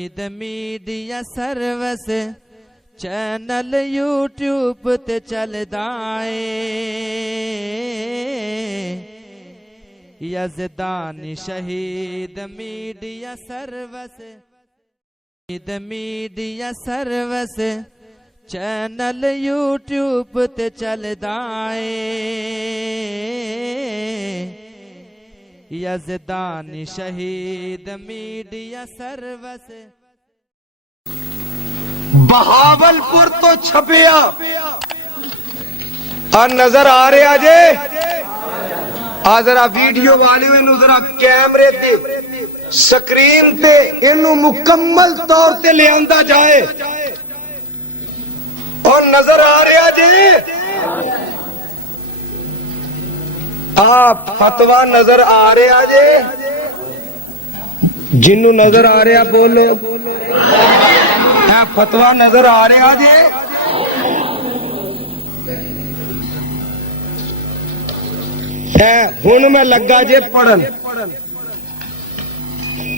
Media service channel YouTube ते चलदा है। यज़दानी शहीद मीडिया सर्विस चैनल यूट्यूब ते चलदा है। यज़दानी शहीद मीडिया सर्विस। बहावलपुर तो छपिया आ नजर आ रहा जे आ जरा वीडियो वाले जरा कैमरे ते स्क्रीन ते इनू मुकम्मल तौर ते ले आंदा जाए और नजर आ रहा जे आप फतवा नजर आ रहा जे जिन्नू नजर आ रहा बोलो फतवा नजर आ रहा जे हुण मैं लगा जे पढ़न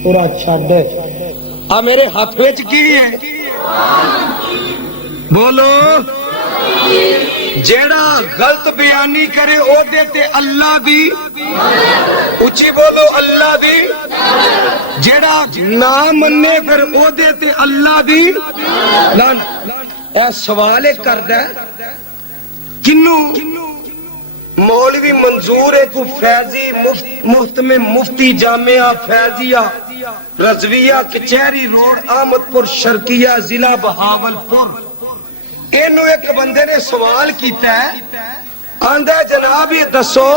पूरा छड्ड आ मेरे हाथ विच की है बोलो जेड़ा गलत बयानी करे ओदे ते अल्लाह दी उची बोलो अल्लाह दी जेड़ा ना मन्ने फिर ओदे ते अल्लाह दी सवाल एक करदा किन्नू मौलवी मंजूर है को फैजी मुफ्त में मुफ्ती जामिया फैजिया रजविया कचहरी रोड अहमदपुर शर्किया जिला बहावलपुर इनू एक बंदे ने सवाल किया है आंदा जनाब ये दसो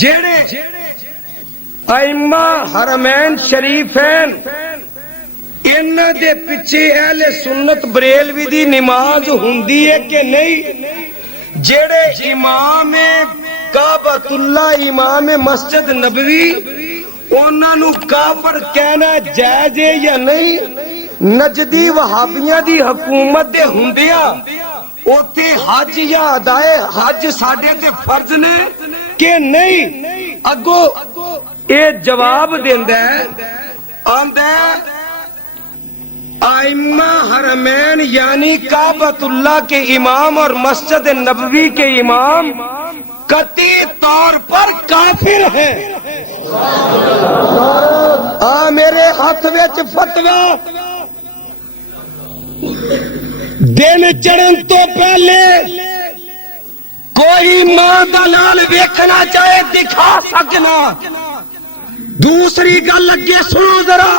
जेड़े आइम्मा हरमैन शरीफैन इन्हां दे पिछे अहले सुन्नत बरेलवी दी नमाज हुंदी है कि नहीं जेड़े इमाम काबतुल्ला इमाम मस्जिद नबवी उन्हां नू काफिर कहना जायज है या नहीं नजदी वहाबियां दी हुकूमत दे हुंदिया ओथे हज या अदाए हज साडे ते फर्ज ने कि नहीं अगो ये जवाब देंदा है आंदा आइम्मा हरमैन यानी काबतुल्ला के इमाम और मस्जिद नबवी के इमाम कती तौर पर काफिर हैं। मेरे हाथ विच फतवा दिन चढ़न तो पहले कोई मां दा लाल वेखना चाहे दिखा सकना। दूसरी गल अगे सुनो जरा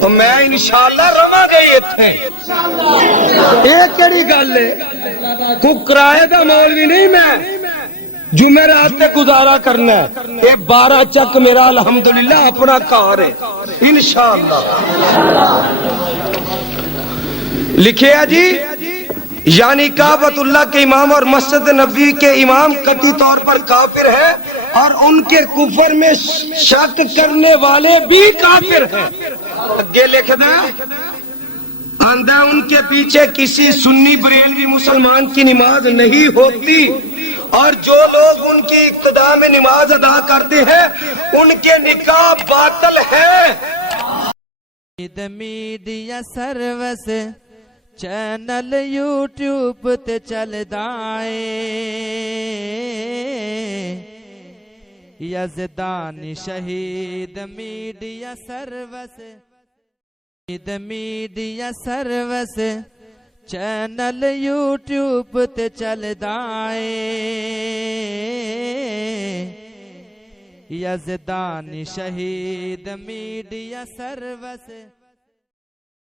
तो मैं इंशाअल्लाह रवांगा इत्थे ये केड़ी गल है तू किराए दा मौलवी नहीं मैं जुमेरात ते गुजारा करना है ये 12 चक मेरा अल्हम्दुलिल्लाह अपना घर है इंशाअल्लाह लिखे है जी यानी काबतुल्लाह के इमाम और मस्जिद नबवी के इमाम कतई तौर पर काफिर है और उनके कुफर में शक करने वाले भी काफिर हैं। आगे लिखना आंदा उनके पीछे किसी सुन्नी बरेलवी मुसलमान की नमाज नहीं होती और जो लोग उनकी इक्तदा में नमाज अदा करते हैं उनके निकाह बातिल है। मीडिया सर्विस चैनल यूट्यूब ते चलदा है। यज़दानी शहीद मीडिया सर्विस चैनल यूट्यूब ते चलदा है। यज़दानी शहीद मीडिया सर्विस।